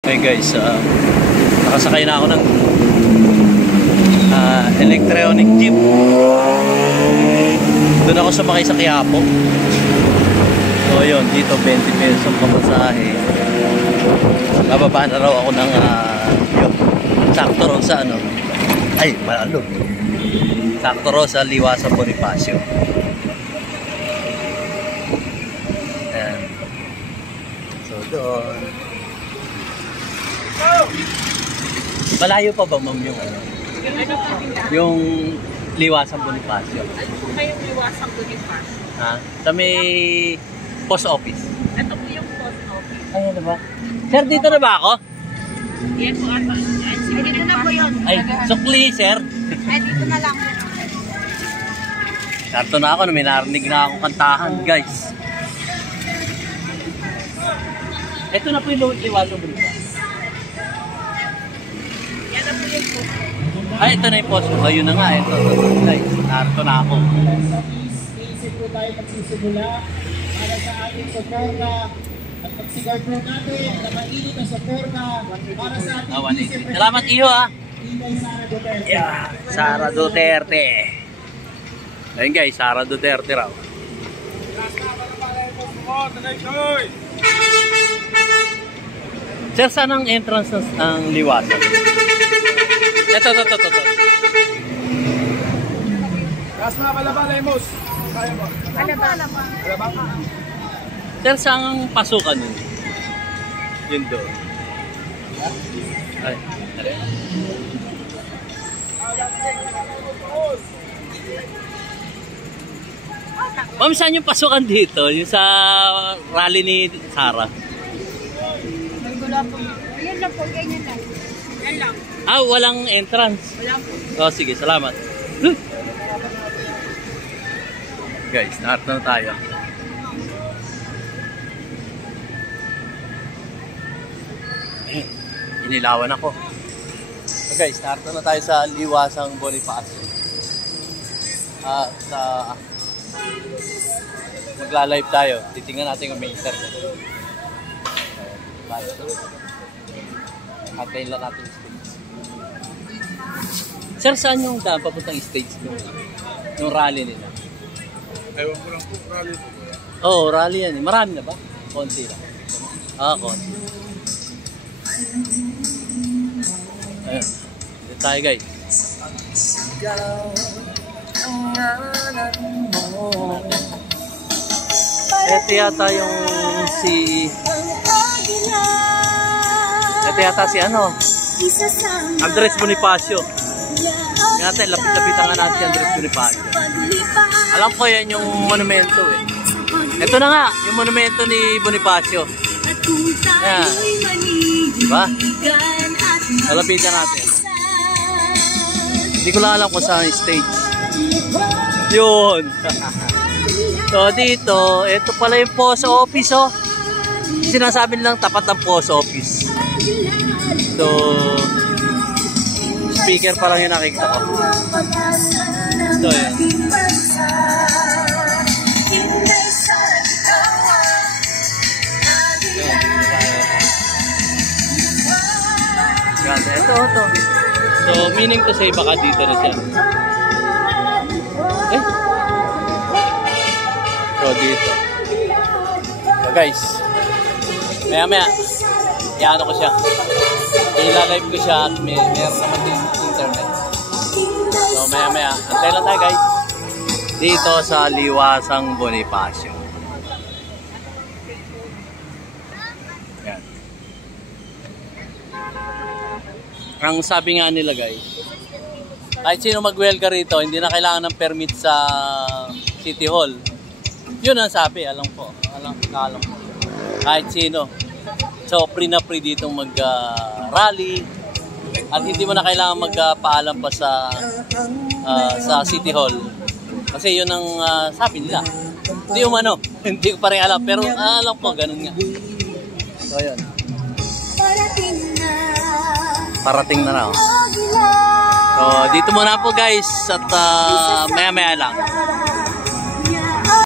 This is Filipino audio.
Hey guys, nakasakay na ako ng electronic jeep. Doon ako sumakay sa Quiapo. So yun, dito 20 pesos pamasahe. Bababa na raw ako ng yun, sakto raw sa ano. Ay, malalo. Sakto raw sa Liwasang Bonifacio. Ayan. So doon. Malayo pa ba, ma'am, yung ano? Yung Liwasang Bonifacio. Ano po kayong Liwasang Bonifacio? Ha? Sa may post office. Ito po yung post office. Ay, ano ba? Sir, dito na ba ako? Yan po ata. Ay, dito na po yun. Ay, sukli, sir. Ay, dito na lang. Sarto na ako, may narinig na akong kantahan, guys. Ito na po yung Liwasang Bonifacio. Yan na po yung post. Ay, ito na yung post. Ayun na nga, ito. Guys, narito na ako. Isip po tayo magsisimula para sa ating suporta at pagsigard po natin na mainit ang suporta para sa ating Vice Salamat, iyo, ha. Inday Sara Duterte. Yeah, Sara Duterte. Ayun guys, Sara Duterte raw. Sir, saan ang entrance ng Liwasan? Ito. Gas mga kalabalay, Mos. Kaya mo. Alaba. Sir, saan ang pasukan yun? Yun doon. Ay, ano? Ma'am, saan yung pasukan dito? Yung sa rally ni Sara? Wala po. Ayan lang po, ganyan lang. Yan lang. Ah, walang entrance. Wala po. Oh, sige, salamat. Guys, naharap na tayo. Ayun, inilawan ako. So guys, naharap na tayo sa Liwasang Bonifacio. Magla-live tayo. Titingnan natin kung may internet. Antayin lang natin yung stage. Sir, saan yung daan papuntang stage yung rally nila? Ewan ko lang po, rally po. Oo, rally yan. Marami na ba? Konti lang. Konti. Ayun. Dito tayo, guys. Ito yata yung Ito yata si ano? Andres Bonifacio. Natin, lapit-lapitan nga natin si Andres Bonifacio. Alam ko yan yung monumento eh. Ito na nga, yung monumento ni Bonifacio. Ayan. Diba? Lapitan natin. Hindi ko lang alam kung saan yung stage. Yun. So dito, ito pala yung post office, oh. Sinasabi nilang tapat ng post office. So speaker pa lang yung nakikita ko. So yan. Ganda, ito. So meaning to say baka dito na siya. So dito. So guys, maya iano ko siya, ilalive ko siya at meron naman din internet. So maya antay lang tayo guys dito sa Liwasang Bonifacio. Yan. Ang sabi nga nila guys, kahit sino mag-welga rito, hindi na kailangan ng permit sa City Hall. Yun ang sabi, alam ko. Kahit sino. So, free na free ditong mag-rally. At hindi mo na kailangan magpaalam pa sa City Hall. Kasi yun ang sabi nila. Hindi umano. Hindi ko pa rin alam. Pero alam ko, ganun nga. So, yun. Parating na. So, dito muna po guys. At maya-maya lang.